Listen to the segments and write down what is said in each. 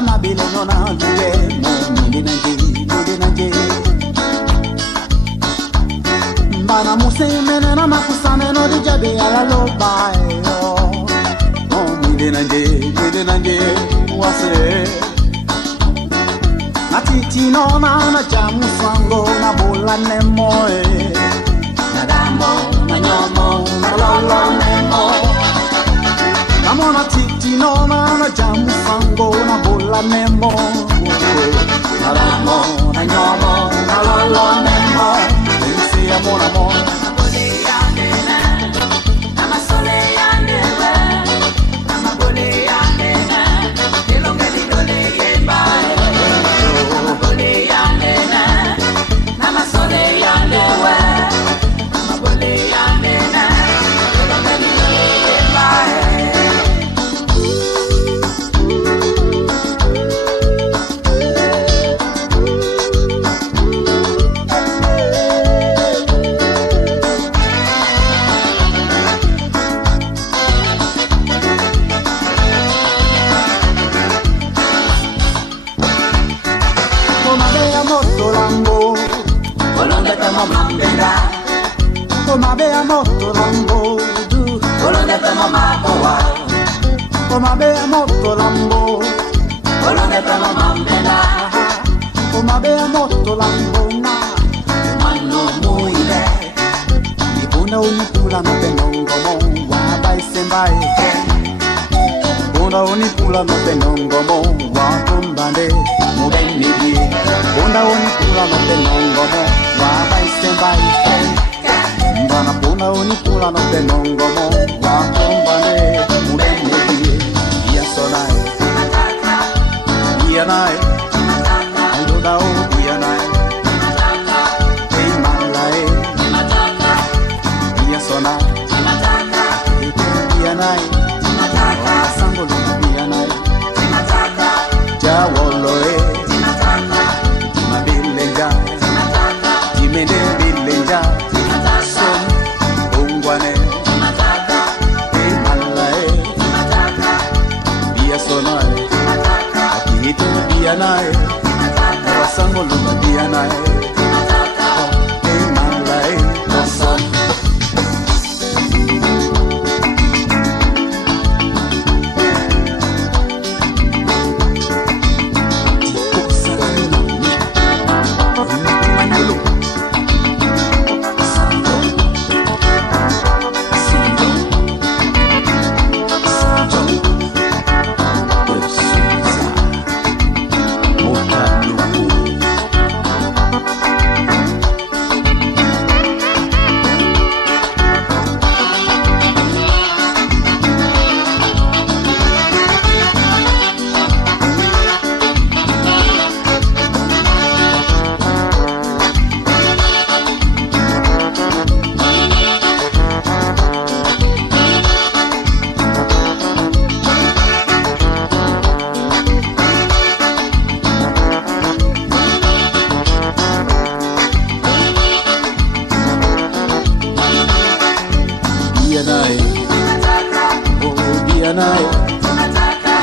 Bana bile nona duwe Muli nanje Bana musemene na makusane no dijabe ala lobae Muli nanje wase Natiti no na jamu sango na bola nemoe Nadamo na nyomo na lolo nemo Namona titi no na jamu sango na bola nemo Nadamo na nyomo na lolo nemo Nisi amor amor Komabea moto lambo du Kolonde pemo mapoa Komabea moto lambo Kolonde pemo mambena Komabea moto lambo na Mano muile Ibuna unipula no penongo mo Wabai sembai Ibuna unipula no penongo mo Wakumbande Mubenibi Ibuna unipula no penongo mo Wabai sembai Mbana puna unipula no penongo mo Wakumbane mubenegi Ia sonai Ia nai Aluda o ia nai Ei malai Ia sonai Ia nai Sango luna ia nai Jawolo e Mabilenja Jimene bilenja Ungwane Malae Bia sonae Akihite bia nae Wasango luma bia nae Malae Wasan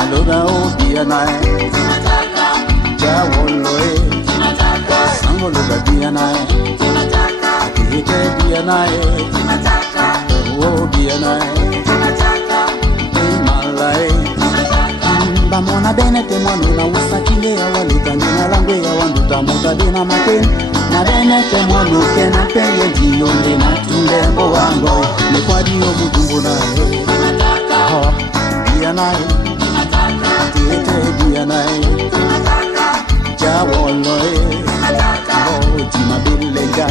Alona o bia nae Jawolo e Sango luga bia nae Akihite bia nae O bia nae Malae Bamona bene te mwanu na usakile ya walita Nina langwe ya wanduta muta dina makeni Na bene te mwanu kena peye Jiyonde na tunde mbo wango Nekwa diyo mutumbu nae Bia nae Akihite bia nae Jawolo e O jima bilenja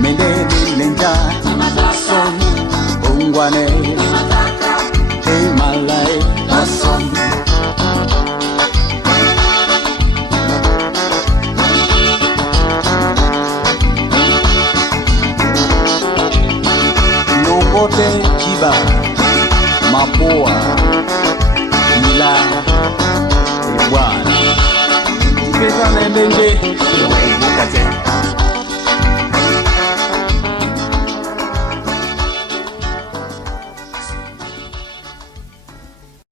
Mende bilenja Son Ungwane Hey malae Son Nobote Chiba Mapoa Mila Bwana Pesa nende nje